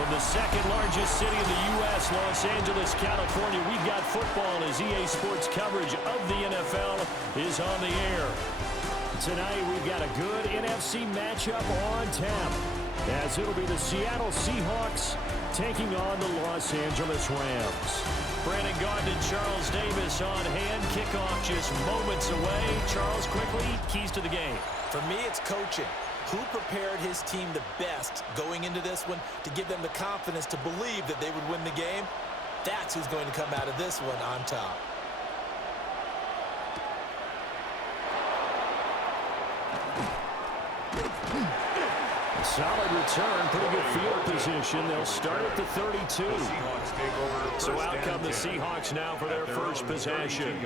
From the second largest city in the U.S., Los Angeles, California, we've got football as EA Sports coverage of the NFL is on the air. Tonight, we've got a good NFC matchup on tap, as it'll be the Seattle Seahawks taking on the Los Angeles Rams. Brandon Gaudin and Charles Davis on hand. Kickoff just moments away. Charles, quickly, keys to the game. For me, it's coaching. Who prepared his team the best going into this one to give them the confidence to believe that they would win the game? That's who's going to come out of this one on top. A solid return, pretty good field position. They'll start at the 32. So out come the Seahawks now for their first possession.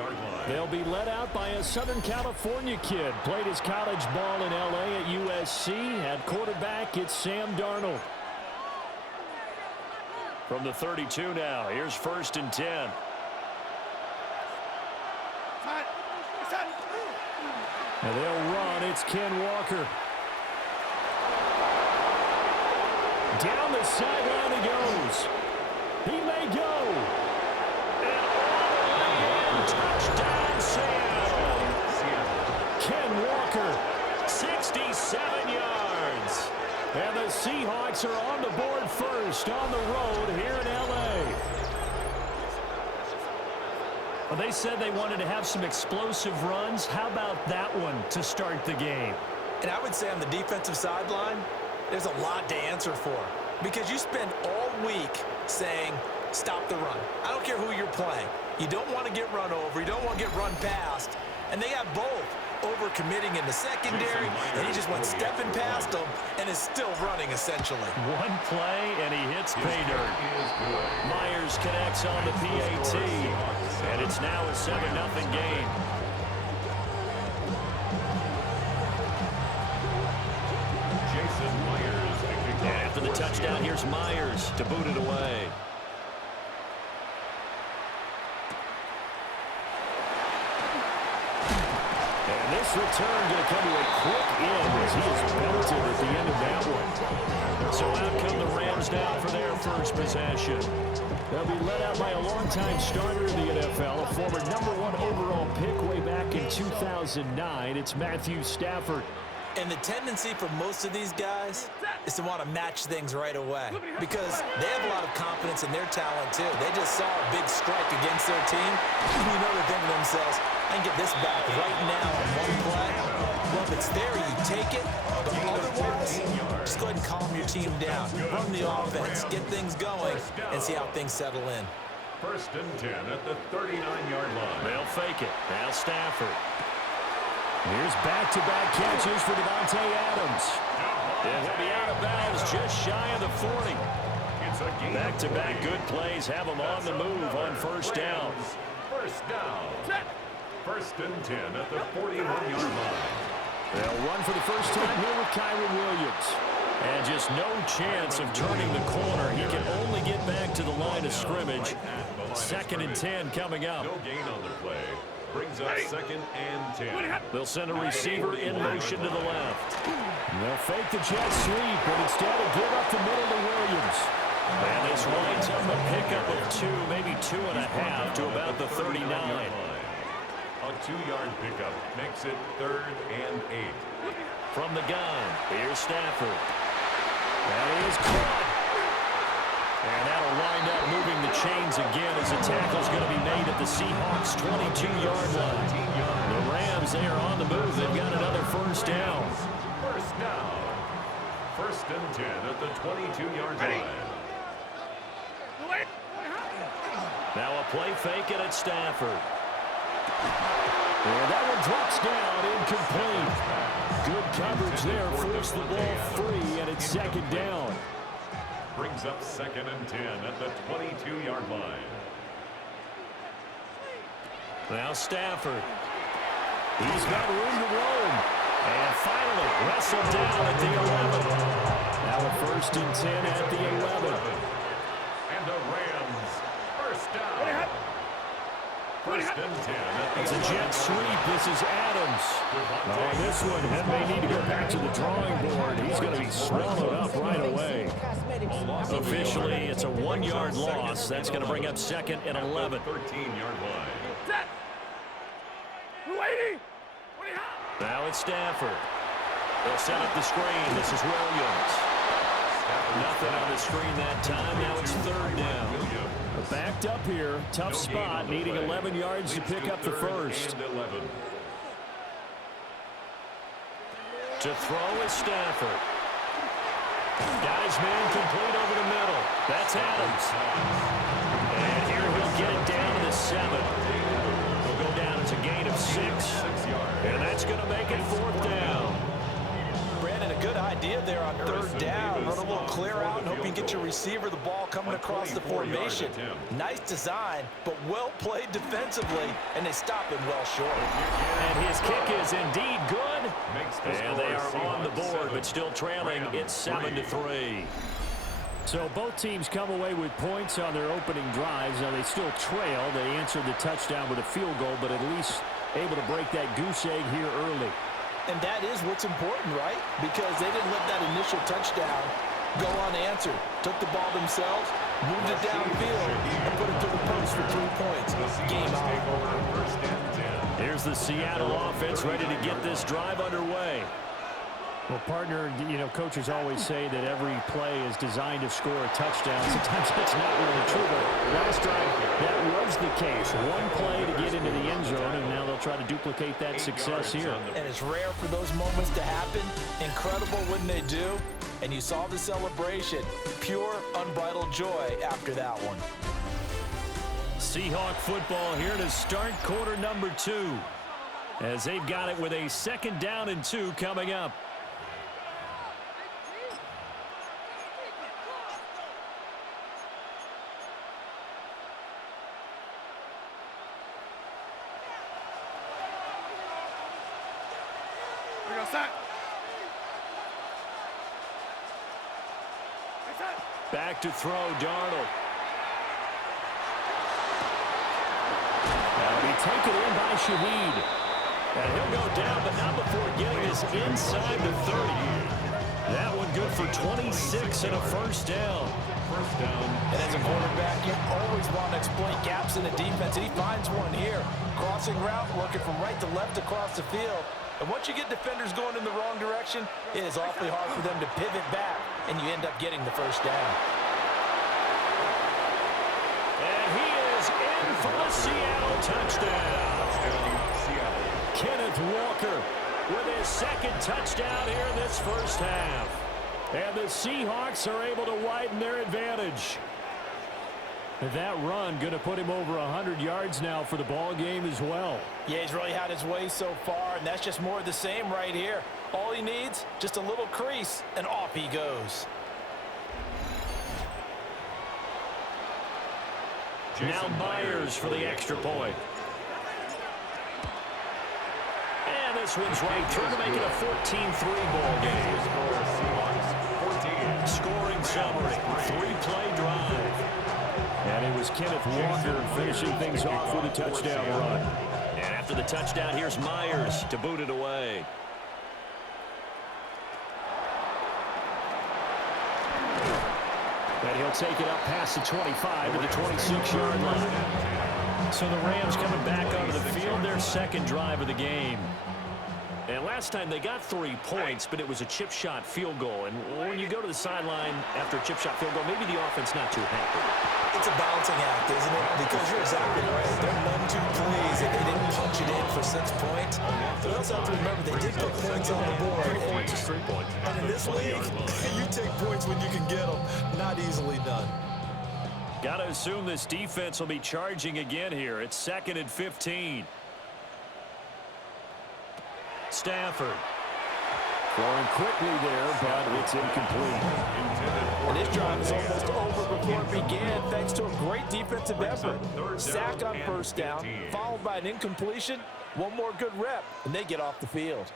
They'll be led out by a Southern California kid. Played his college ball in L.A. at USC. At quarterback, it's Sam Darnold. From the 32 now, here's 1st and 10. And they'll run. It's Ken Walker. Down the sideline he goes. He may go. And all the way in. Touchdown, Seattle. Ken Walker, 67 yards. And the Seahawks are on the board first on the road here in L.A. Well, they said they wanted to have some explosive runs. How about that one to start the game? And I would say on the defensive sideline, there's a lot to answer for, because you spend all week saying, stop the run. I don't care who you're playing. You don't want to get run over. You don't want to get run past. And they got both over-committing in the secondary, and he just went stepping past them and is still running, essentially. One play, and he hits pay dirt. Myers connects on the PAT, and it's now a 7-0 game. After the touchdown, here's Myers to boot it away. And this return going to come to a quick end as he is belted at the end of that one. So out come the Rams now for their first possession. They'll be led out by a longtime starter in the NFL, a former #1 overall pick way back in 2009. It's Matthew Stafford. And the tendency for most of these guys is to want to match things right away, because they have a lot of confidence in their talent, too. They just saw a big strike against their team. And you know they're thinking to themselves, I can get this back right now on one play. Well, if it's there, you take it. But otherwise, just go ahead and calm your team down. Run the offense, get things going, and see how things settle in. 1st and 10 at the 39-yard line. They'll fake it. Now Stafford. Here's back-to-back catches for Davante Adams. And he'll be out of bounds just shy of the 40. Back-to-back good plays have him on the move on 1st down. 1st down. 1st and 10 at the 41-yard line. They'll run for the first time here with Kyron Williams. And just no chance of turning the corner. He can only get back to the line of scrimmage. 2nd and 10 coming up. No gain on the play. Brings up 2nd and 10. They'll send a receiver in motion to the left. They'll fake the jet sweep, but instead of give up the middle to Williams. And this winds up a pickup of 2, maybe 2.5 to about the 39. A 2-yard pickup makes it 3rd and 8. From the gun, here's Stafford. That is caught. And that'll wind up moving the chains again as the tackle's going to be made at the Seahawks' 22-yard line. The Rams, they are on the move. They've got another 1st down. 1st down. 1st and 10 at the 22-yard line. Now a play fake it at Stafford. And that one drops down, incomplete. Good coverage there, forced the ball free, and it's 2nd down. Brings up 2nd and 10 at the 22-yard line. Now Stafford. He's got room to roam. And finally wrestled down at the 11. Now a 1st and 10 at the 11. And the Rams, 1st down. First and 10. It's a jet sweep. This is Adams. Oh, this one may need to go back to the drawing board. He's going to be swallowed up right away. Officially, it's a 1-yard loss. That's going to bring up second and 11. 13-yard line. Now it's Stafford. They'll set up the screen. This is Williams. Nothing on the screen that time. Now it's third down. Backed up here. Tough spot. Needing 11 yards to pick up the first. To throw is Stafford. Guys, man, complete over the middle. That's Adams. And here he'll get it down to the 7. He'll go down as a gain of 6. And that's going to make it fourth down. Brandon, a good idea there on third down. Run a little clear out and hope you can get your receiver the ball coming across the formation. Nice design, but well played defensively, and they stop him well short. And his kick is indeed good. And they are on the board, but still trailing. It's 7-3. So both teams come away with points on their opening drives. Now they still trail. They answered the touchdown with a field goal, but at least able to break that goose egg here early. And that is what's important, right? Because they didn't let that initial touchdown go unanswered. Took the ball themselves, moved it downfield, and put it to the post for 3 points. Game on. Here's the Seattle offense ready to get this drive underway. Well, partner, you know, coaches always say that every play is designed to score a touchdown. Sometimes that's not really true, but last drive, that was the case. One play to get into the end zone, and now they'll try to duplicate that success here. And it's rare for those moments to happen. Incredible when they do. And you saw the celebration. Pure, unbridled joy after that one. Seahawk football here to start quarter number 2. As they've got it with a 2nd down and 2 coming up. Back to throw, Darnold. That'll be taken in by Shaheed. And he'll go down, but not before getting this inside the 30. That one good for 26 and a first down. And as a quarterback, you always want to exploit gaps in the defense, and he finds one here. Crossing route, working from right to left across the field. And once you get defenders going in the wrong direction, it is awfully hard for them to pivot back, and you end up getting the first down. And he is in for the Seattle touchdown. Kenneth Walker with his 2nd touchdown here in this first half. And the Seahawks are able to widen their advantage. That run going to put him over 100 yards now for the ball game as well. Yeah, he's really had his way so far, and that's just more of the same right here. All he needs, just a little crease, and off he goes. Now Myers for the extra point. And this one's right through to make it a 14-3 ball game. Scoring summary, 3-play drive. And it was Kenneth Walker finishing things off with a touchdown run. And after the touchdown, here's Myers to boot it away. And he'll take it up past the 25 to the 26-yard line. So the Rams coming back onto the field, their 2nd drive of the game. And last time they got 3 points, but it was a chip shot field goal. And when you go to the sideline after a chip shot field goal, maybe the offense not too happy. It's a balancing act, isn't it? Because you're exactly right. They're none too pleased that they didn't punch it in for 6 points. But you also have to remember they did put points on the board. 3 points is 3 points. And in this league, you take points when you can get them. Not easily done. Got to assume this defense will be charging again here. It's 2nd and 15. Stafford. Throwing quickly there, but it's incomplete. And this drive is almost over before it began, thanks to a great defensive effort. Sack on first down, followed by an incompletion. One more good rep, and they get off the field.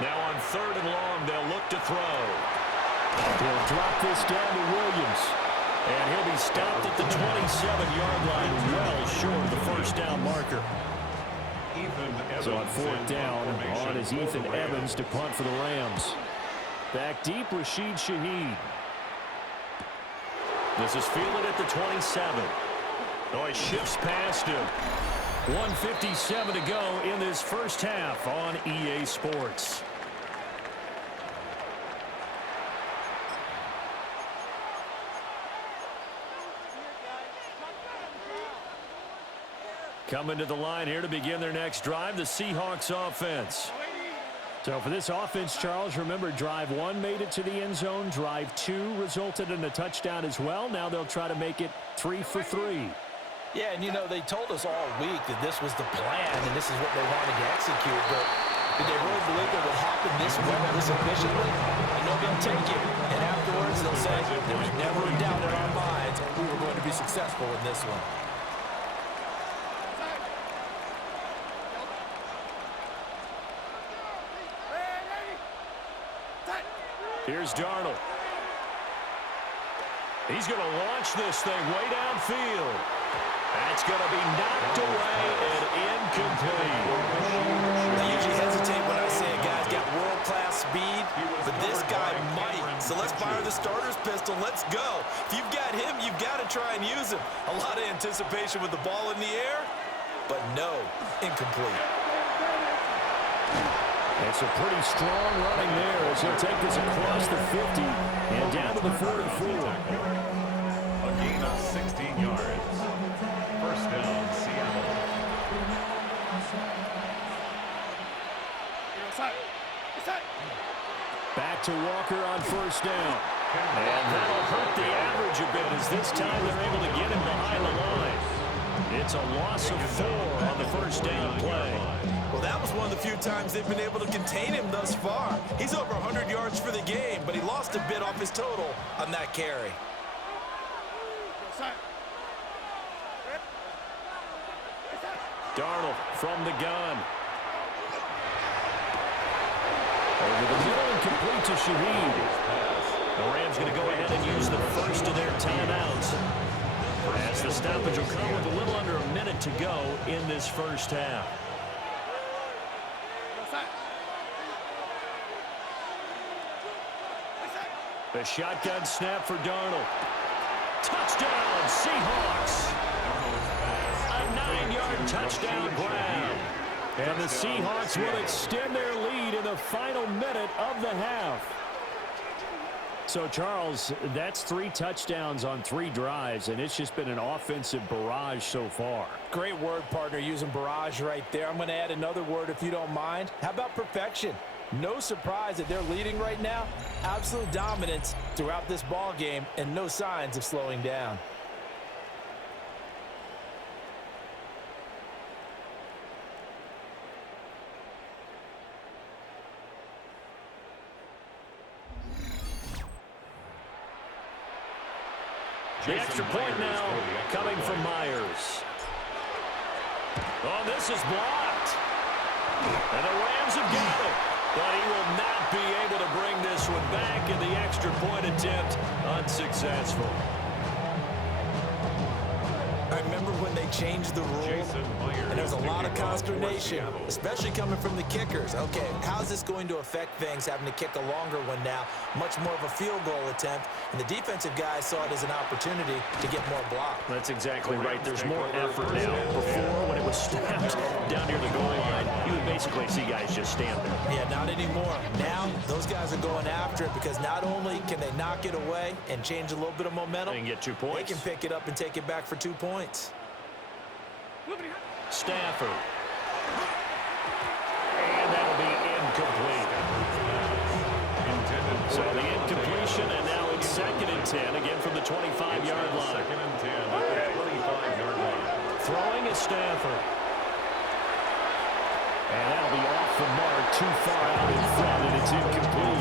Now on 3rd and long, they'll look to throw. They'll drop this down to Williams. And he'll be stopped at the 27-yard line, well short of the first down marker. So on fourth down, on is Ethan Evans to punt for the Rams. Back deep, Rashid Shaheed. This is fielded at the 27. Oh, it shifts past him. 1:57 to go in this first half on EA Sports. Coming to the line here to begin their next drive, the Seahawks offense. So for this offense, Charles, remember drive 1 made it to the end zone. Drive 2 resulted in a touchdown as well. Now they'll try to make it 3 for 3. Yeah, and you know, they told us all week that this was the plan and this is what they wanted to execute, but did they really believe that would happen this well, this efficiently? And they'll be take it. And afterwards, they'll say, there was never a doubt in our minds we were going to be successful in this one. Here's Darnold. He's going to launch this thing way downfield. That's going to be knocked away and incomplete. I usually hesitate when I say a guy's got world-class speed, but this guy might. So let's fire the starter's pistol. Let's go. If you've got him, you've got to try and use him. A lot of anticipation with the ball in the air, but no, incomplete. It's a pretty strong running there as he'll take this across the 50 and down to the 44. A gain of 16 yards. First down, Seattle. Back to Walker on first down. And that'll hurt the average a bit as this time they're able to get him behind the line. It's a loss of 4 on the first down play. Well, that was one of the few times they've been able to contain him thus far. He's over 100 yards for the game, but he lost a bit off his total on that carry. Darnold from the gun. Over the middle and complete to Shaheed. The Rams going to go ahead and use the first of their timeouts. As the stoppage will come with a little under a minute to go in this first half. The shotgun snap for Darnold. Touchdown, Seahawks. A 9-yard touchdown grab. And the Seahawks will extend their lead in the final minute of the half. So, Charles, that's 3 touchdowns on 3 drives, and it's just been an offensive barrage so far. Great word, partner, using barrage right there. I'm going to add another word if you don't mind. How about perfection? No surprise that they're leading right now. Absolute dominance throughout this ball game and no signs of slowing down. The extra point now coming from Myers. Oh, this is blocked. And the Rams have got it. But he will not be able to bring this one back, and the extra point attempt unsuccessful. I remember when they changed the rule, and there's a lot of consternation, especially coming from the kickers. Okay, how's this going to affect things, having to kick a longer one now? Much more of a field goal attempt, and the defensive guys saw it as an opportunity to get more block. That's exactly right. There's more effort now. Before, when it was snapped down near the goal line, you would basically see guys just stand there. Yeah, not anymore. Now, those guys are going after it because not only can they knock it away and change a little bit of momentum, and get 2 points. They can pick it up and take it back for 2 points. Stafford. And that'll be incomplete. So the incompletion, and now it's 2nd and 10, again from the 25-yard line. 2nd and 10 at the 25-yard line. Throwing is Stafford. And that'll be off the mark, too far out in front, and it's incomplete.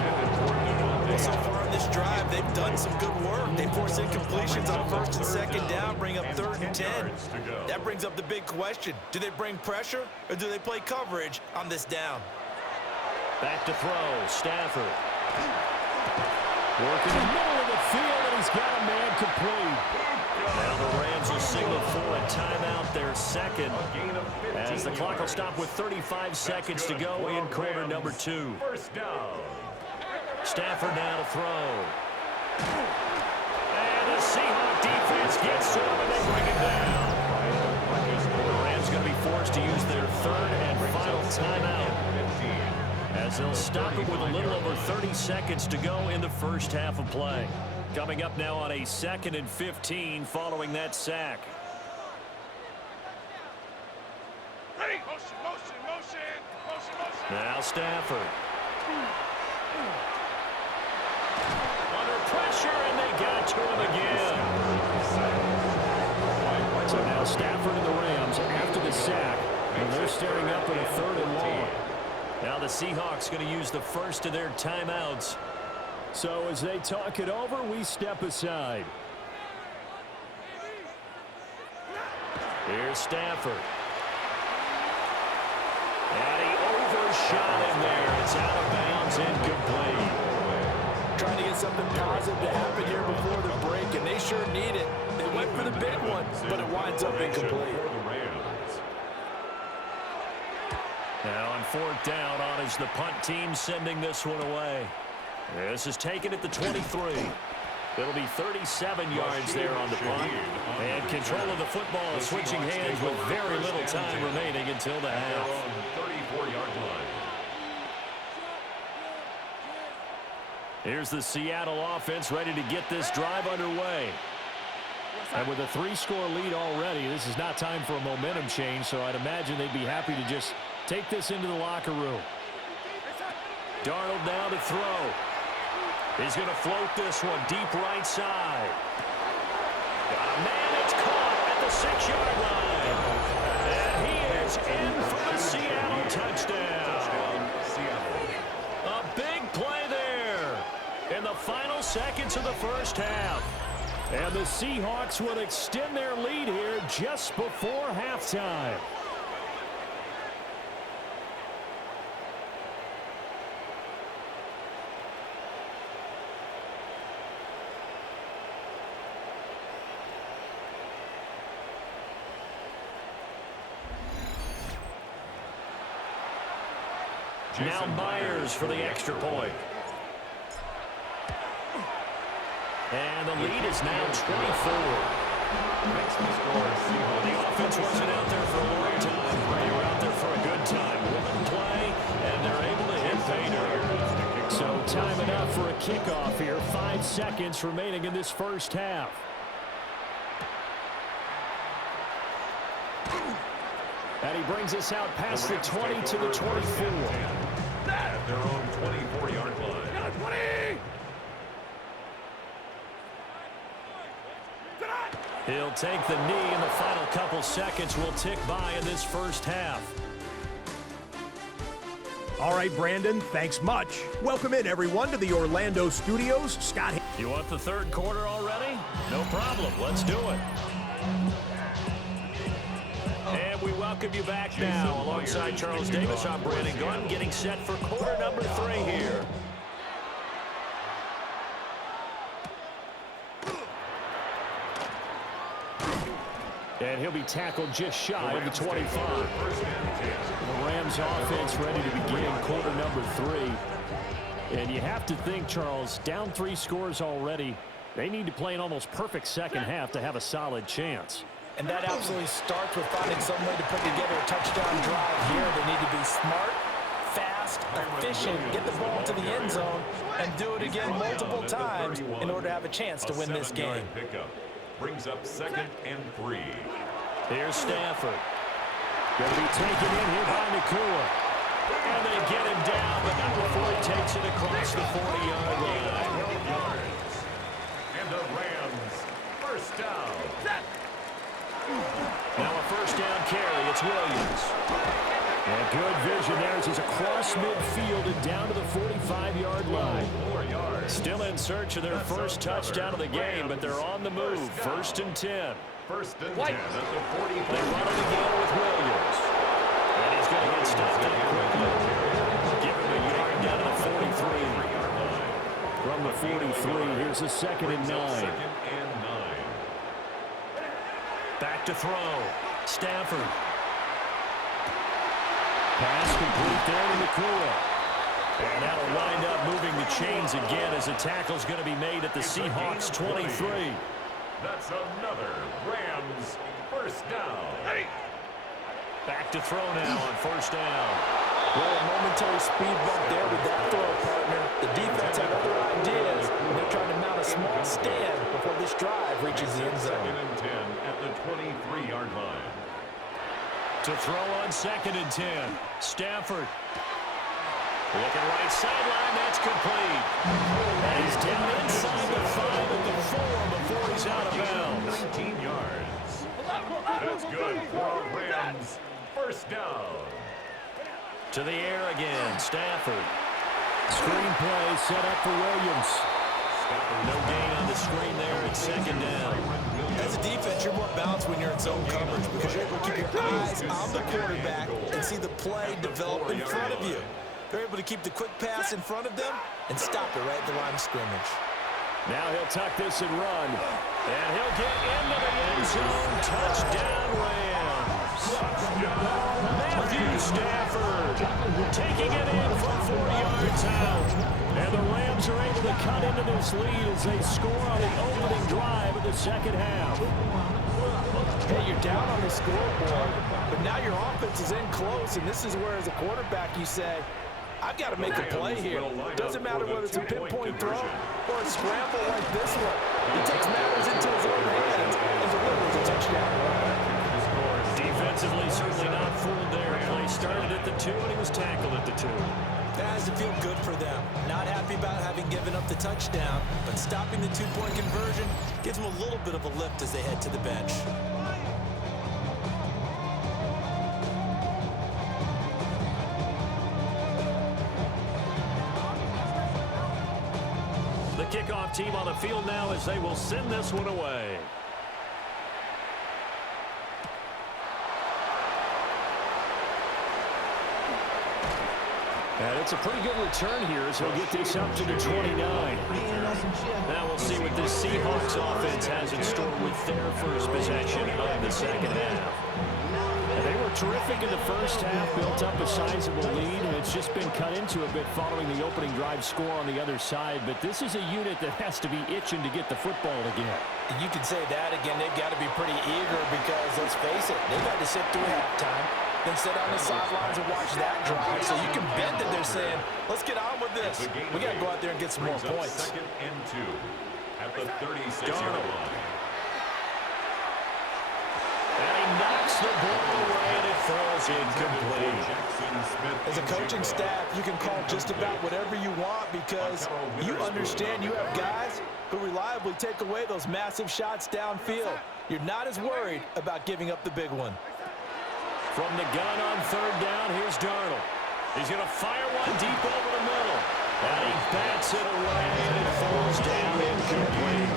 Well, so far in this drive, they've done some good work. They force incompletions on 1st and 2nd down, bring up 3rd and 10. That brings up the big question. Do they bring pressure, or do they play coverage on this down? Back to throw, Stafford. Working the middle of the field, and he's got a man complete. Now the Rams will signal for a timeout, their second, as the clock will stop with 35 seconds to go in quarter number 2. First down. Stafford now to throw. And the Seahawks defense gets to him and they bring him down. The Rams going to be forced to use their third and final timeout, as they'll stop it with a little over 30 seconds to go in the first half of play. Coming up now on a 2nd and 15 following that sack. Ready? Motion, motion, motion, motion, motion. Now Stafford. Under pressure, and they got to him again. So now Stafford and the Rams, after the sack, and they're staring up at a 3rd and long. Now the Seahawks going to use the first of their timeouts. So as they talk it over, we step aside. Here's Stafford. And he overshot him there. It's out of bounds, incomplete. Trying to get something positive to happen here before the break, and they sure need it. They went for the big one, but it winds up incomplete. Now on 4th down, on is the punt team sending this one away. This is taken at the 23. It'll be 37 yards there on the punt. And control of the football switching hands with very little time remaining until the half. 34-yard line. Here's the Seattle offense ready to get this drive underway. And with a 3-score lead already, this is not time for a momentum change, so I'd imagine they'd be happy to just take this into the locker room. Darnold now to throw. He's going to float this one deep right side. Man, it's caught at the 6-yard line. And he is in for the Seattle touchdown. A big play there in the final seconds of the first half. And the Seahawks will extend their lead here just before halftime. Now Myers for the extra point. And the lead is now 24. The offense wasn't out there for a long time. They were out there for a good time. One play, and they're able to hit pay dirt. So time enough for a kickoff here. 5 seconds remaining in this first half. And he brings us out past the 20 to the 24. At their own 24-yard line. 20! He'll take the knee, and the final couple seconds will tick by in this first half. All right, Brandon, thanks much. Welcome in, everyone, to the Orlando studios. Scott. You want the 3rd quarter already? No problem. Let's do it. And we welcome you back now. Alongside Charles Davis, I'm Brandon Gunn, getting set for quarter number 3 here. And he'll be tackled just shy of the 25. The Rams offense ready to begin quarter number 3. And you have to think, Charles, down 3 scores already. They need to play an almost perfect second half to have a solid chance. And that absolutely starts with finding some way to put together a touchdown drive here. They need to be smart, fast, efficient, get the ball to the end zone, and do it again multiple times in order to have a chance to win this game. Pickup brings up 2nd and 3. Here's Stafford. Going to be taken in here by Nakua. And they get him down, but not before he takes it across the 40-yard line. And the Rams, first down. Now a first down carry. It's Williams. And good vision there as he's across midfield and down to the 45-yard line. 4 yards. Still in search of their first touchdown of the game, but they're on the move. 1st and 10. 1st and 10 at the 45. They run it again with Williams. And he's going to get stopped up quickly. Give him a yard down to the 43. From from the 43. Here's a 2nd and 9. Back to throw. Stafford. Pass complete there to McClure. And that'll wind up moving the chains again as a tackle's going to be made at the Seahawks 23. That's another Rams first down. Back to throw now on 1st down. Well, a momentary speed bump there with that throw, partner. The defense had other ideas, and they're trying to mount a small stand before this drive reaches the end zone. 2nd and 10 at the 23-yard line. To throw on 2nd and 10. Stafford. Looking right sideline. That's complete. And he's down inside the 5 at the 4 before he's out of bounds. 19 yards. That's good for Rams. First down. To the air again. Stafford. Screen play set up for Williams. No gain on the screen there at 2nd down. As a defense, you're more balanced when you're in zone coverage because you're able to keep your eyes on the quarterback and see the play develop in front of you. They're able to keep the quick pass in front of them and stop it right at the line of scrimmage. Now he'll tuck this and run. And he'll get into the end zone. Touchdown, Rams. Matthew Stafford taking it in from 4 yards out. And the Rams are able to cut into this lead as they score on the opening drive of the 2nd half. Hey, you're down on the scoreboard, but now your offense is in close, and this is where, as a quarterback, you say, I've got to make a play here. Doesn't matter whether it's a pinpoint throw or a scramble like this one. He takes matters into his own hands and delivers a touchdown. Defensively, certainly not fooled there. Play started at the 2, and he was tackled at the 2. That has to feel good for them. Not happy about having given up the touchdown, but stopping the 2-point conversion gives them a little bit of a lift as they head to the bench. The kickoff team on the field now as they will send this one away. And it's a pretty good return here as he'll get this up to the 29. Now we'll see what this Seahawks offense has in store with their first possession of the 2nd half. And they were terrific in the first half, built up a sizable lead, and it's just been cut into a bit following the opening drive score on the other side. But this is a unit that has to be itching to get the football again. You can say that again. They've got to be pretty eager because, let's face it, they've had to sit through halftime, then sit on the sidelines and watch that drive. So you can bet that they're saying, let's get on with this. We got to go out there and get some more points. 2nd and 2 at the 36-yard line. And he knocks the ball away, and it falls incomplete. As a coaching staff, you can call just about whatever you want because you understand you have guys who reliably take away those massive shots downfield. You're not as worried about giving up the big one. From the gun on 3rd down, here's Darnold. He's going to fire one deep over the middle. And he bats it away, and it falls down incomplete.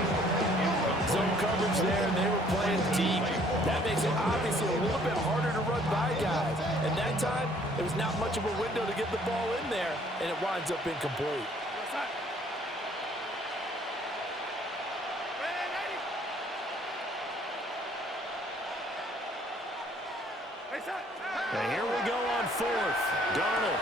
Zone coverage there, and they were playing deep. That makes it obviously a little bit harder to run by guys. And that time, there was not much of a window to get the ball in there, and it winds up incomplete. And here we go on 4th. Darnold.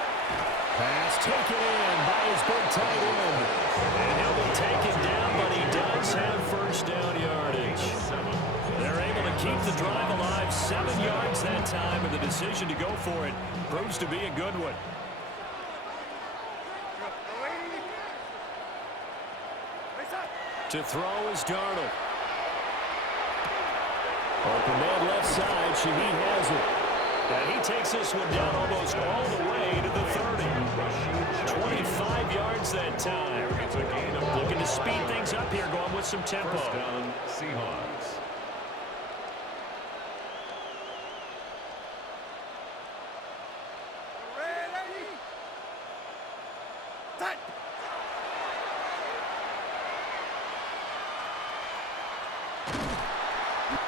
Pass taken in by his big tight end. And he'll be taken down, but he does have 1st down yardage. They're able to keep the drive alive. 7 yards that time, and the decision to go for it proves to be a good one. To throw is Darnold. Open man left side. Shaheed has it. And he takes this one down almost all the way to the 30. 25 yards that time. Looking to speed things up here, going with some tempo. First down, Seahawks.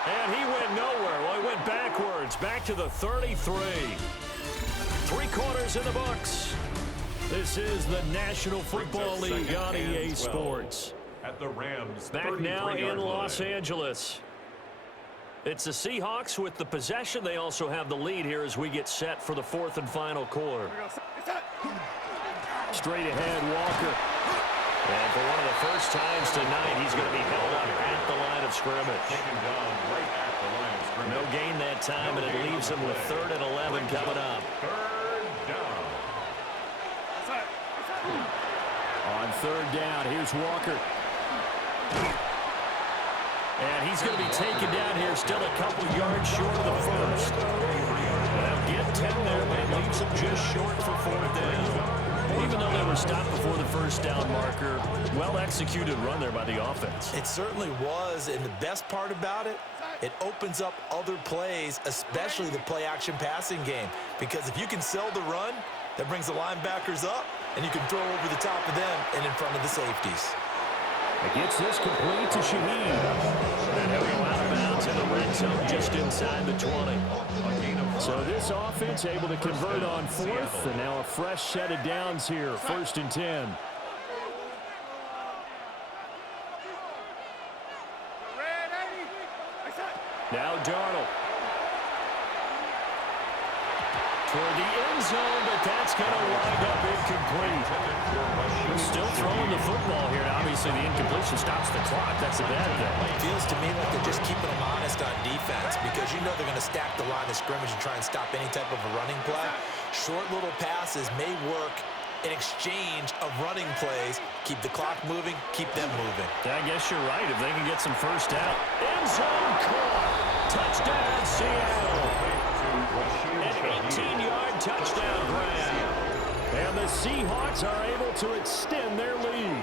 And he went nowhere. Well, he went backwards, back to the 33. 3 quarters in the books. This is the National Football League on EA Sports. At the Rams, back now in Los Angeles. It's the Seahawks with the possession. They also have the lead here as we get set for the fourth and final quarter. Straight ahead, Walker. And for one of the first times tonight, he's going to be held up at the line of scrimmage. Taken down right at the line of scrimmage. No gain that time, and it leaves him with 3rd and 11 coming up. 3rd down. On 3rd down, here's Walker. And he's going to be taken down here, still a couple yards short of the first. They'll get 10 there, but it leaves him just short for 4th down. Even though they were stopped before the first down marker, well-executed run there by the offense. It certainly was, and the best part about it, it opens up other plays, especially the play-action passing game. Because if you can sell the run, that brings the linebackers up, and you can throw over the top of them and in front of the safeties. It gets this complete to Shaheed. And he'll go out of bounds in the red zone just inside the 20. So this offense able to convert on 4th, and now a fresh set of downs here, 1st and 10. Now Darnold. Toward the end zone, but that's going to wind up incomplete. Still throwing the football here. Obviously, the incompletion stops the clock. That's a bad thing. It feels to me like they're just keeping them honest on defense because you know they're going to stack the line of scrimmage and try and stop any type of a running play. Short little passes may work in exchange of running plays. Keep the clock moving, keep them moving. Yeah, I guess you're right. If they can get some first down. End zone caught. Touchdown, Seattle. An 18-yard touchdown grab. And the Seahawks are able to extend their lead.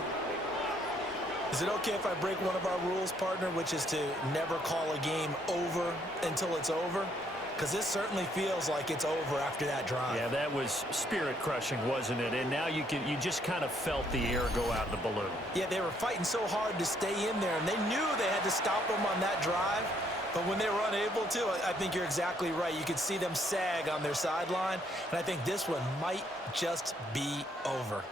Is it okay if I break one of our rules, partner, which is to never call a game over until it's over? Because this certainly feels like it's over after that drive. Yeah, that was spirit-crushing, wasn't it? And now you just kind of felt the air go out of the balloon. Yeah, they were fighting so hard to stay in there, and they knew they had to stop them on that drive. But when they were unable to, I think you're exactly right. You could see them sag on their sideline, and I think this one might just be over.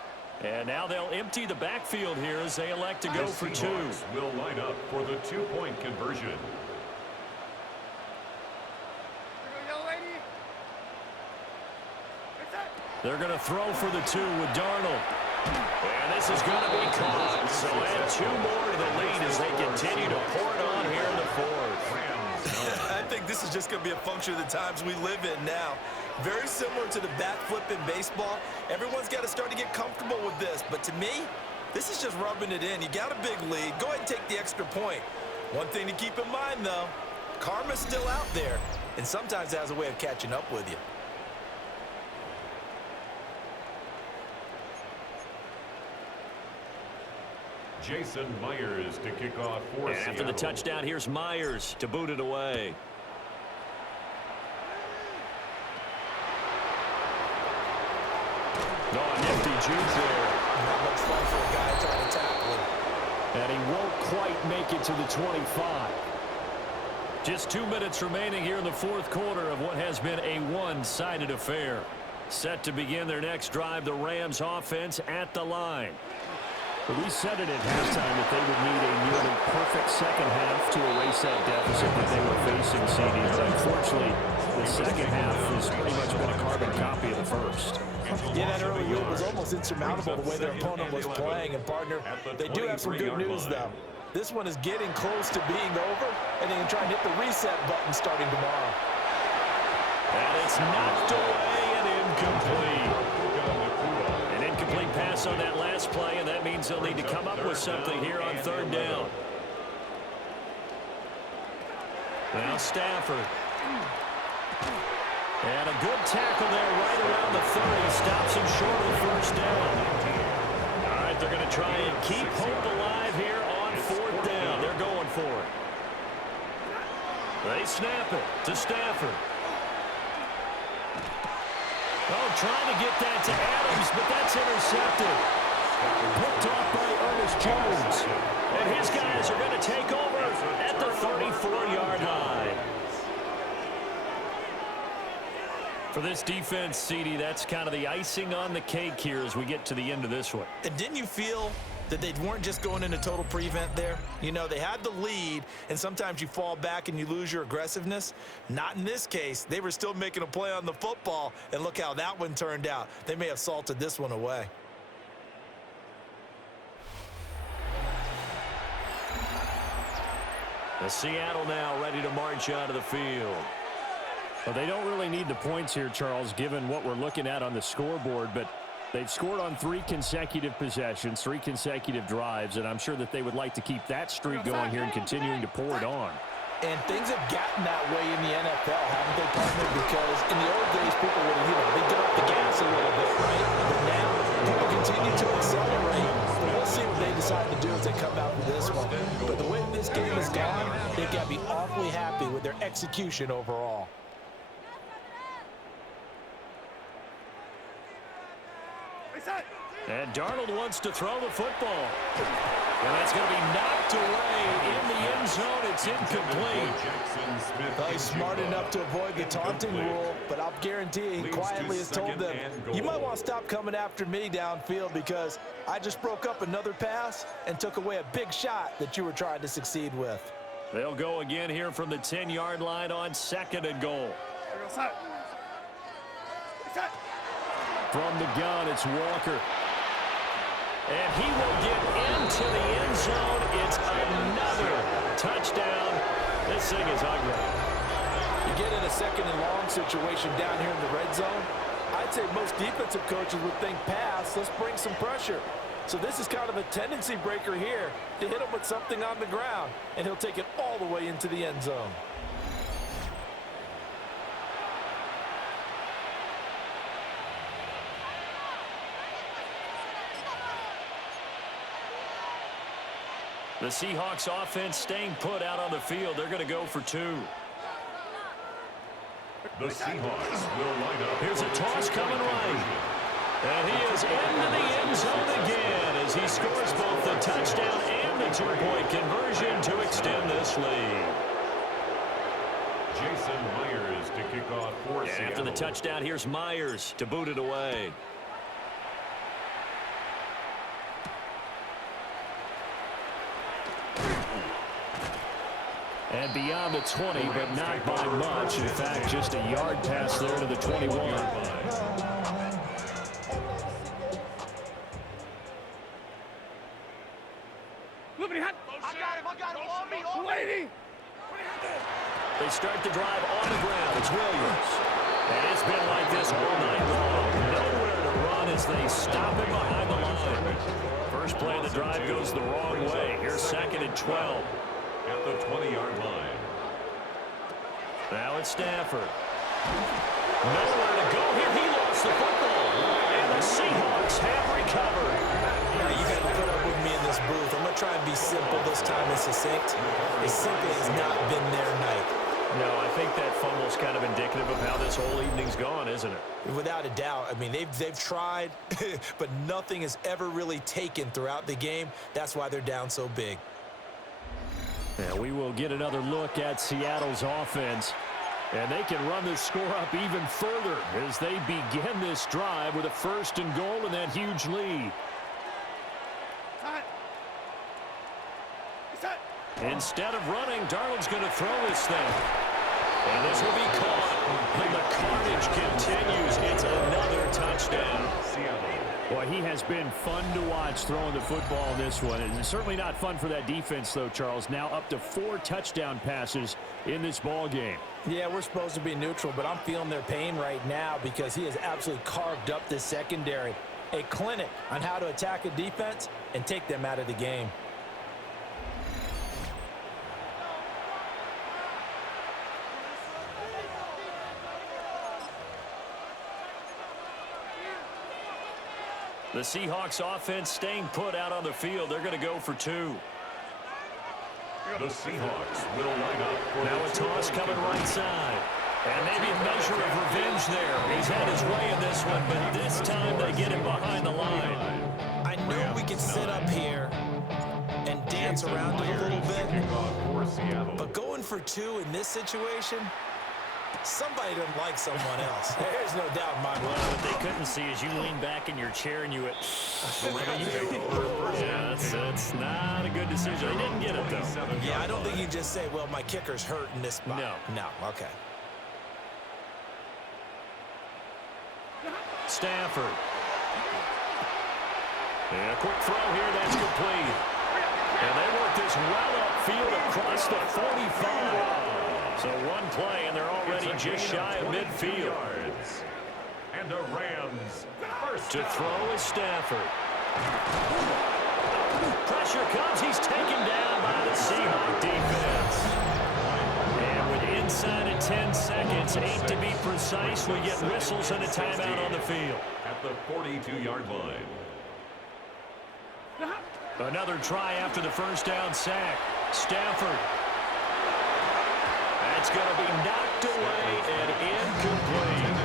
And now they'll empty the backfield here as they elect to go for 2. Will line up for the 2-point conversion. They're going to throw for the 2 with Darnold. And this is going to be caught. So add 2 more to the lead as they continue to pour it on here in the 4th. I think this is just going to be a function of the times we live in now. Very similar to the bat flip in baseball. Everyone's got to start to get comfortable with this. But to me, this is just rubbing it in. You got a big lead. Go ahead and take the extra point. One thing to keep in mind, though, karma's still out there. And sometimes it has a way of catching up with you. Jason Myers to kick off for Seattle. After the touchdown, here's Myers to boot it away. Oh, nifty juke there. Not much fun for a guy trying to tackle him. And he won't quite make it to the 25. Just 2 minutes remaining here in the 4th quarter of what has been a one-sided affair. Set to begin their next drive, the Rams offense at the line. But we said it at halftime that they would need a nearly perfect second half to erase that deficit that they were facing, CD. But unfortunately, the second half has pretty much been a carbon copy of the first. Yeah, that early lead was almost insurmountable the way their opponent was playing. And, partner, they do have some good news, though. This one is getting close to being over, and they can try and hit the reset button starting tomorrow. And it's knocked away and incomplete. An incomplete pass on that last play, and that means they'll need to come up with something here on 3rd down. Now Stafford. And a good tackle there right around the 30. Stops him short of the first down. All right, they're going to try and keep hope alive here on 4th down. They're going for it. They snap it to Stafford. Oh, trying to get that to Adams, but that's intercepted. Picked off by Ernest Jones. And his guys are going to take over at the 34-yard line. For this defense, CD, that's kind of the icing on the cake here as we get to the end of this one. And didn't you feel that they weren't just going into total prevent there? You know, they had the lead, and sometimes you fall back and you lose your aggressiveness. Not in this case. They were still making a play on the football, and look how that one turned out. They may have salted this one away. The Seattle now ready to march out of the field. Well, they don't really need the points here, Charles, given what we're looking at on the scoreboard, but they've scored on 3 consecutive possessions, 3 consecutive drives, and I'm sure that they would like to keep that streak going here and continuing to pour it on. And things have gotten that way in the NFL, haven't they, partner? Because in the old days, people would have, they'd get off the gas a little bit, right? But now, people continue to accelerate. But we'll see what they decide to do as they come out with this one. But the way this game has gone, they've got to be awfully happy with their execution overall. And Darnold wants to throw the football. And that's going to be knocked away in the end zone. It's incomplete. He's smart enough to avoid the taunting rule, but I'll guarantee he quietly has told them, you might want to stop coming after me downfield because I just broke up another pass and took away a big shot that you were trying to succeed with. They'll go again here from the 10-yard line on 2nd and goal. From the gun, it's Walker. And he will get into the end zone. It's another touchdown. This thing is ugly. You get in a 2nd and long situation down here in the red zone. I'd say most defensive coaches would think pass, let's bring some pressure. So this is kind of a tendency breaker here to hit him with something on the ground, and he'll take it all the way into the end zone. The Seahawks offense staying put out on the field. They're going to go for 2. The Seahawks will line up. Here's a toss coming right. And he is into the end zone again as he scores both the touchdown and the 2-point conversion to extend this lead. Jason Myers to kick off for Seattle. After the touchdown, here's Myers to boot it away. And beyond the 20, but not by much. In fact, just a yard pass there to the 21. They start the drive on the ground. It's Williams. And it's been like this all night long. Nowhere to run as they stop him behind the line. First play of the drive goes the wrong way. Here's 2nd and 12. At the 20-yard line. Now it's Stafford. Nowhere to go here. He lost the football. And the Seahawks have recovered. Now you got to put up with me in this booth. I'm going to try and be simple this time and succinct. It simply has not been their night. No, I think that fumble's kind of indicative of how this whole evening's gone, isn't it? Without a doubt. I mean, they've tried, but nothing has ever really taken throughout the game. That's why they're down so big. Yeah, we will get another look at Seattle's offense. And they can run this score up even further as they begin this drive with a 1st and goal and that huge lead. Instead of running, Darnold's going to throw this thing. And this will be caught. And the carnage continues. It's another touchdown. Boy, he has been fun to watch throwing the football in this one. It's certainly not fun for that defense, though, Charles. Now up to 4 touchdown passes in this ball game. Yeah, we're supposed to be neutral, but I'm feeling their pain right now because he has absolutely carved up this secondary. A clinic on how to attack a defense and take them out of the game. The Seahawks offense staying put out on the field. They're going to go for 2. The Seahawks will line up for now a toss coming right side. And maybe a measure of revenge there. He's had his way in this one, but this time they get him behind the line. I know we can sit up here and dance around it a little bit, but going for 2 in this situation, Somebody doesn't like someone else. There's no doubt in my mind. Well, what they couldn't see is you lean back in your chair and you went, yeah, that's not a good decision. They didn't get it, though. Yeah, I don't think you just say, well, my kicker's hurt in this spot. No, okay. Stafford. And a quick throw here, that's complete. And they work this well upfield across the 45. So one play, and they're already just shy of midfield. And the Rams first To throw is Stafford. Pressure comes. He's taken down by the Seahawks defense. And with inside of 10 seconds, 8 to be precise, we get whistles and a timeout on the field. At the 42-yard line. Another try after the first down sack. Stafford. That's going to be knocked away and incomplete.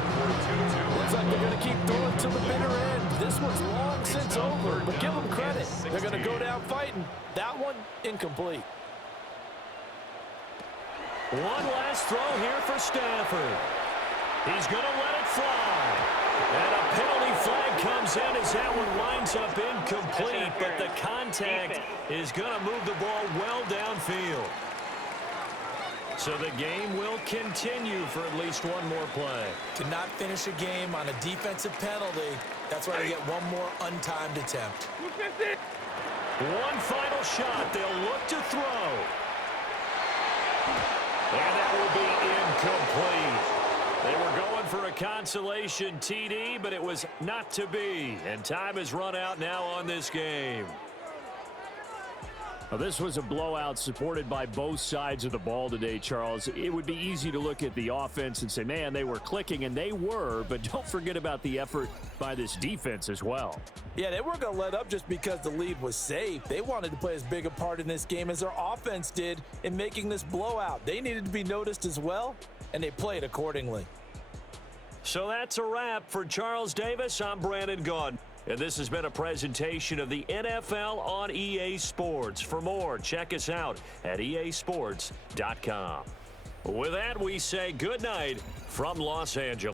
Looks like they're going to keep throwing to the bitter end. This one's long since over, but give them credit. They're going to go down fighting. That one, incomplete. One last throw here for Stafford. He's going to let it fly. And a penalty flag comes in as that one winds up incomplete, but the contact is going to move the ball well downfield. So the game will continue for at least one more play. To not finish a game on a defensive penalty, that's why you get one more untimed attempt. One final shot. They'll look to throw. And that will be incomplete. They were going for a consolation TD, but it was not to be. And time has run out now on this game. Well, this was a blowout supported by both sides of the ball today, Charles. It would be easy to look at the offense and say, man, they were clicking, and they were, but don't forget about the effort by this defense as well. Yeah, they weren't going to let up just because the lead was safe. They wanted to play as big a part in this game as their offense did in making this blowout. They needed to be noticed as well, and they played accordingly. So that's a wrap for Charles Davis. I'm Brandon Gaudin. And this has been a presentation of the NFL on EA Sports. For more, check us out at easports.com. With that, we say good night from Los Angeles.